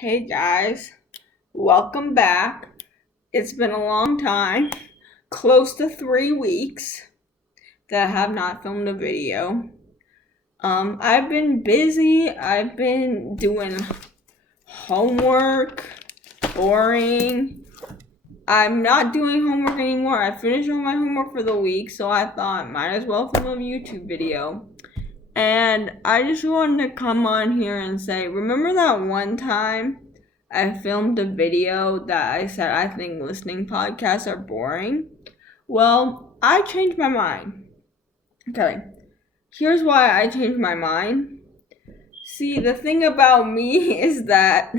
Hey guys, welcome back. It's been a long time, close to 3 weeks that I have not filmed a video. I've been busy. I've been doing homework, boring. I'm not doing homework anymore. I finished all my homework for the week, so I thought might as well film a YouTube video. And I just wanted to come on here and say, remember that one time I filmed a video that I said I think listening podcasts are boring? Well, I changed my mind. Okay, here's why I changed my mind. See, the thing about me is that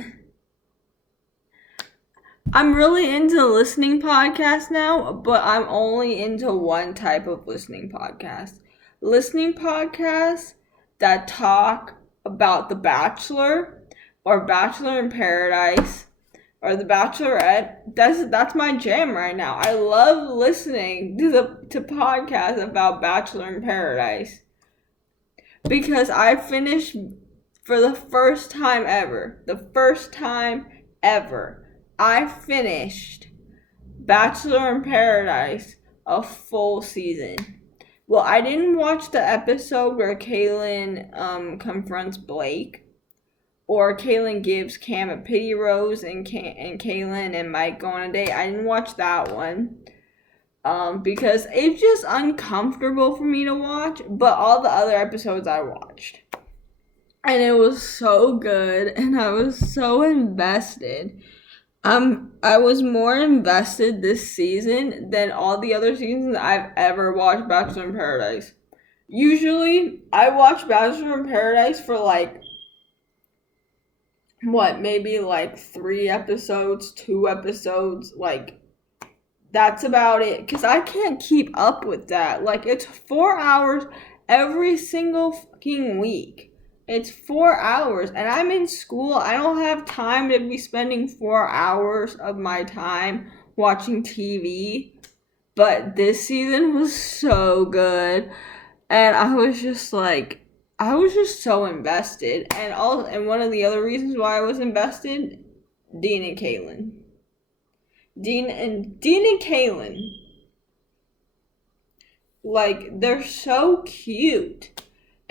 I'm really into listening podcasts now, but I'm only into one type of listening podcast. Listening podcasts that talk about The Bachelor or Bachelor in Paradise or The Bachelorette. That's my jam right now. I love listening to podcasts about Bachelor in Paradise because I finished for the first time ever. I finished Bachelor in Paradise a full season. Well, I didn't watch the episode where Caelynn confronts Blake, or Caelynn gives Cam a pity rose, and Caelynn and Mike go on a date. I didn't watch that one because it's just uncomfortable for me to watch. But all the other episodes I watched, and it was so good, and I was so invested. I was more invested this season than all the other seasons I've ever watched Bachelor in Paradise. Usually, I watch Bachelor in Paradise for maybe 3 episodes, 2 episodes, that's about it. Because I can't keep up with that. It's 4 hours every single fucking week. It's 4 hours, and I'm in school. I don't have time to be spending 4 hours of my time watching TV. But this season was so good, and I was just so invested. And one of the other reasons why I was invested, Dean and Caelynn. Dean and Caelynn, they're so cute.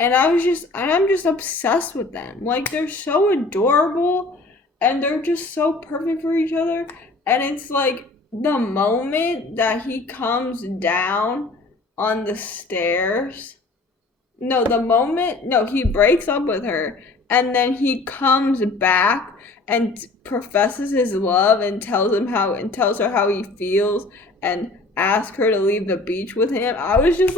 And I'm just obsessed with them. They're so adorable, and they're just so perfect for each other. And it's the moment that he comes down on the stairs. He breaks up with her, and then he comes back and professes his love and tells her how he feels and asks her to leave the beach with him. I was just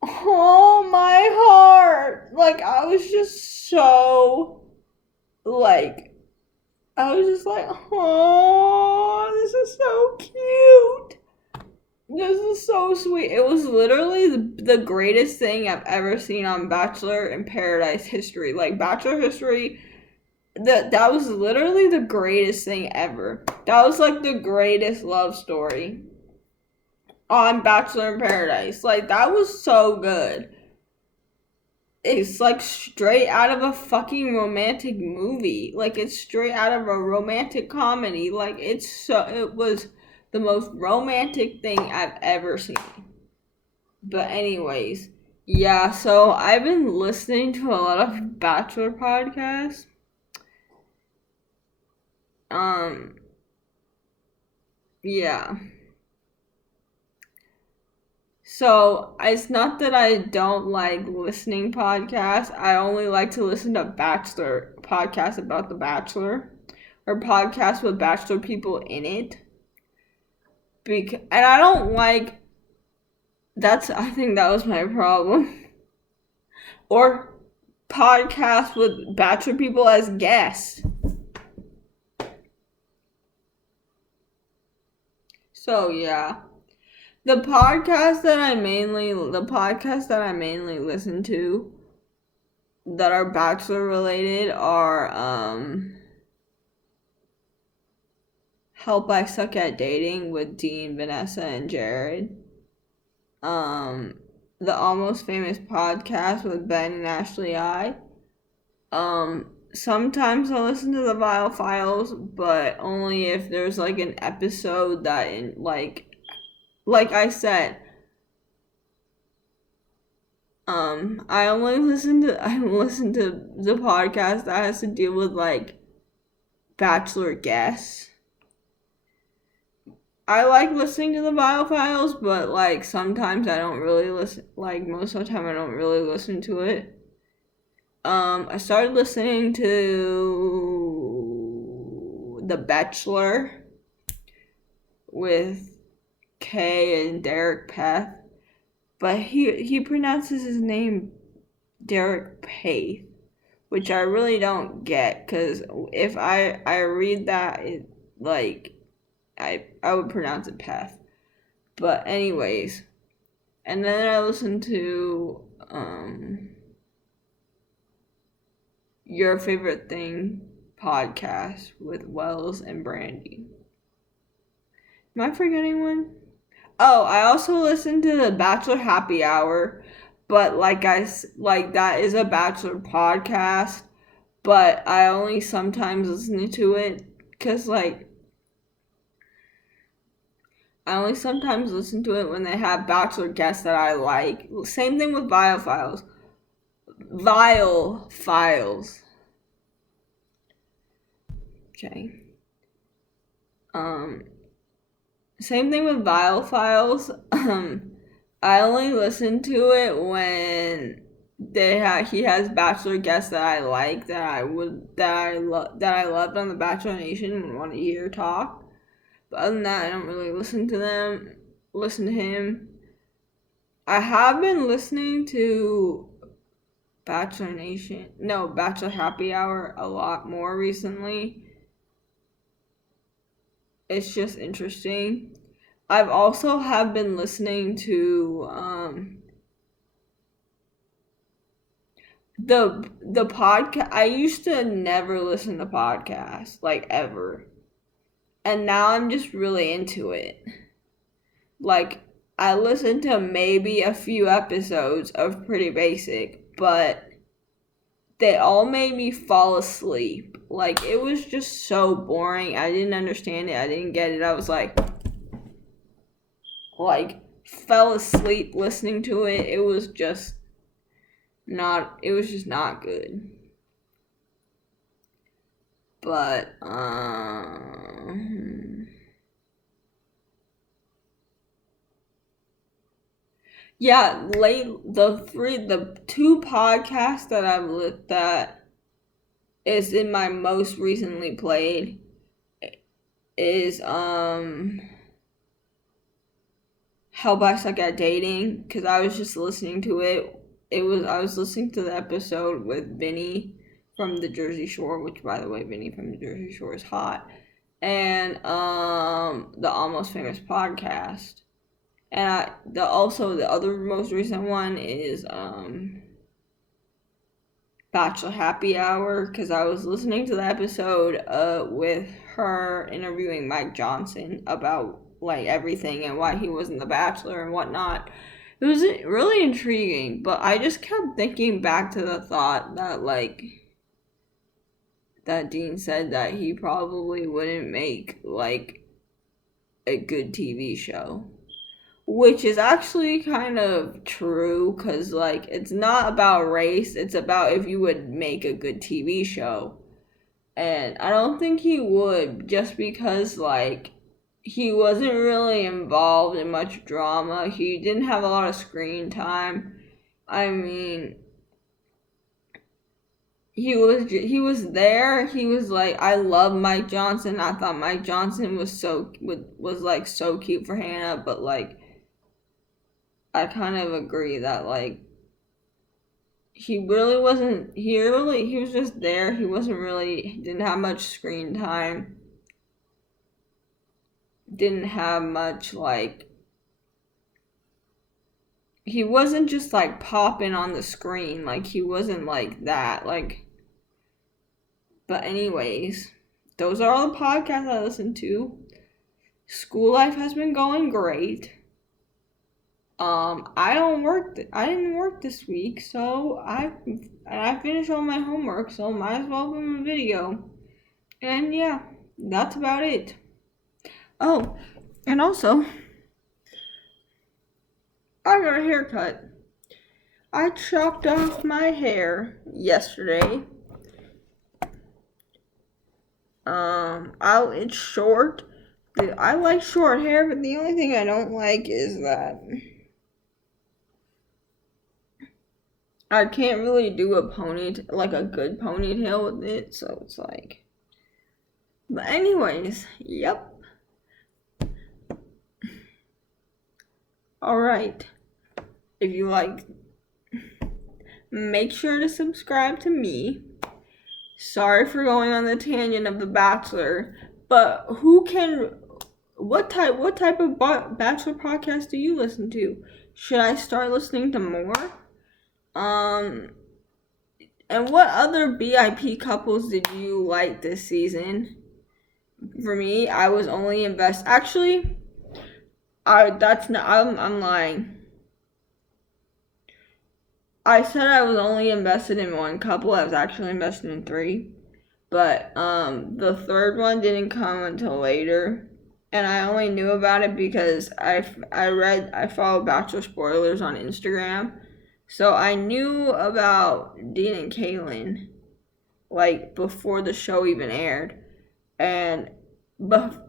oh, my heart. I was just so, oh, this is so cute. This is so sweet. It was literally the greatest thing I've ever seen on Bachelor in Paradise history. Bachelor history, that was literally the greatest thing ever. That was, the greatest love story on Bachelor in Paradise. That was so good. It's straight out of a fucking romantic movie. It's straight out of a romantic comedy. It was the most romantic thing I've ever seen. But anyways, yeah, so I've been listening to a lot of Bachelor podcasts. Yeah. So, it's not that I don't like listening podcasts. I only like to listen to Bachelor podcasts about The Bachelor, or podcasts with Bachelor people in it. And I don't like, I think that was my problem. Or podcasts with Bachelor people as guests. So, yeah. The podcasts that I mainly listen to that are Bachelor related are Help I Suck at Dating with Dean, Vanessa, and Jared. The Almost Famous podcast with Ben and Ashley I. sometimes I listen to the Vile Files, but only if there's like an episode that like I said, I listen to the podcast that has to deal with like Bachelor guests. I like listening to the Vile Files, but like sometimes I don't really listen. Like most of the time, I don't really listen to it. I started listening to The Bachelor with Kay and Derek Peth, but he pronounces his name Derek Peth, which I really don't get, because if I read that, it like I would pronounce it Peth. But anyways, and then I listened to Your Favorite Thing podcast with Wells and Brandy. Am I forgetting one? Oh, I also listened to the Bachelor Happy Hour, but like that is a Bachelor podcast, but I only sometimes listen to it because like I only sometimes listen to it when they have Bachelor guests that I like. Same thing with Vile Files. Vile Files. Okay. Same thing with Vile Files. I only listen to it when he has Bachelor guests that I like, that I loved on the Bachelor Nation and want to hear talk. But other than that, I don't really listen to him. I have been listening to Bachelor Happy Hour a lot more recently. It's just interesting. I've also have been listening to the podcast. I used to never listen to podcasts, like ever. And now I'm just really into it. Like, I listened to maybe a few episodes of Pretty Basic, but they all made me fall asleep. Like, it was just so boring. I didn't understand it. I didn't get it. I was like fell asleep listening to it. It was just not good. But yeah, the two podcasts that I've looked at is in my most recently played is How I Suck at Dating, because I was just listening to it. I was listening to the episode with Vinny from the Jersey Shore, which by the way, Vinny from the Jersey Shore is hot, and the Almost Famous podcast. And the other most recent one is Bachelor Happy Hour, because I was listening to the episode with her interviewing Mike Johnson about like everything and why he wasn't the Bachelor and whatnot. It was really intriguing, but I just kept thinking back to the thought that like that Dean said that he probably wouldn't make like a good TV show. Which is actually kind of true, because, like, it's not about race. It's about if you would make a good TV show. And I don't think he would, just because, like, he wasn't really involved in much drama. He didn't have a lot of screen time. I mean, he was there. He was like, I love Mike Johnson. I thought Mike Johnson was like so cute for Hannah, but like I kind of agree that like he was just there. He didn't have much screen time. Didn't have much like he wasn't just like popping on the screen. Like he wasn't like that. Like but anyways, those are all the podcasts I listen to. School life has been going great. I didn't work this week, so and I finished all my homework, so might as well film a video. And yeah, that's about it. Oh, and also, I got a haircut. I chopped off my hair yesterday. It's short. I like short hair, but the only thing I don't like is that I can't really do a ponytail, like a good ponytail with it, so it's like. But anyways, yep. Alright. If you like, make sure to subscribe to me. Sorry for going on the tangent of The Bachelor, but what type of Bachelor podcast do you listen to? Should I start listening to more? And what other BIP couples did you like this season? For me, I was only invested. Actually, I'm lying. I said I was only invested in one couple. I was actually invested in 3. But the third one didn't come until later. And I only knew about it because I follow Bachelor spoilers on Instagram. So I knew about Dean and Caelynn like before the show even aired. But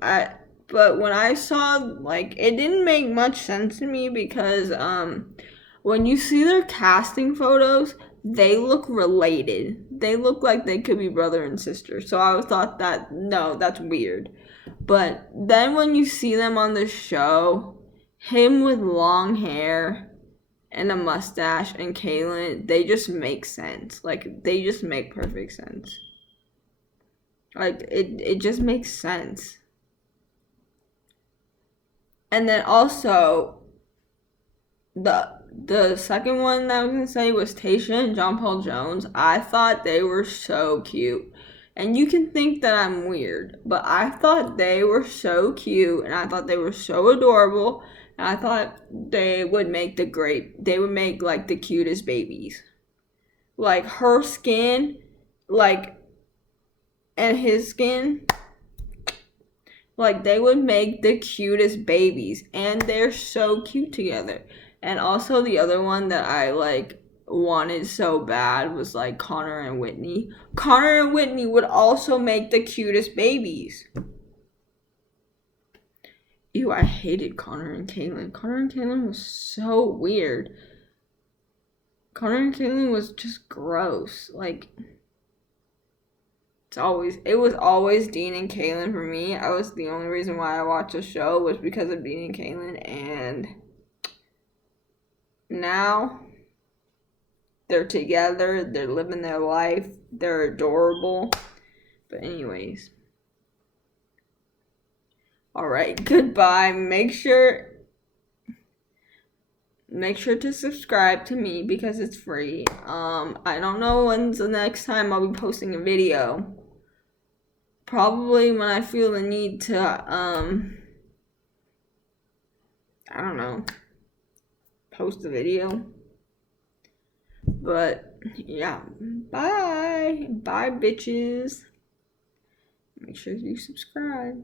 when I saw, like, it didn't make much sense to me because when you see their casting photos, they look related. They look like they could be brother and sister. So I thought that, no, that's weird. But then when you see them on the show, him with long hair and a mustache and Caelynn, they just make sense. Like, they just make perfect sense. Like, it just makes sense. And then also, the second one that I was going to say was Tayshia and John Paul Jones. I thought they were so cute. And you can think that I'm weird, but I thought they were so cute, and I thought they were so adorable, and I thought they would make like the cutest babies. Like her skin, like, and his skin, like they would make the cutest babies, and they're so cute together. And also the other one that I like wanted so bad was like Connor and Whitney. Connor and Whitney would also make the cutest babies. Ew, I hated Connor and Caelynn. Connor and Caelynn was so weird. Connor and Caelynn was just gross. Like, it was always Dean and Caelynn for me. I was the only reason why I watched the show was because of Dean and Caelynn, and now they're together, they're living their life, they're adorable. But anyways. Alright, goodbye. Make sure to subscribe to me because it's free. I don't know when's the next time I'll be posting a video. Probably when I feel the need to, I don't know, post a video. But yeah, bye bitches. Make sure you subscribe.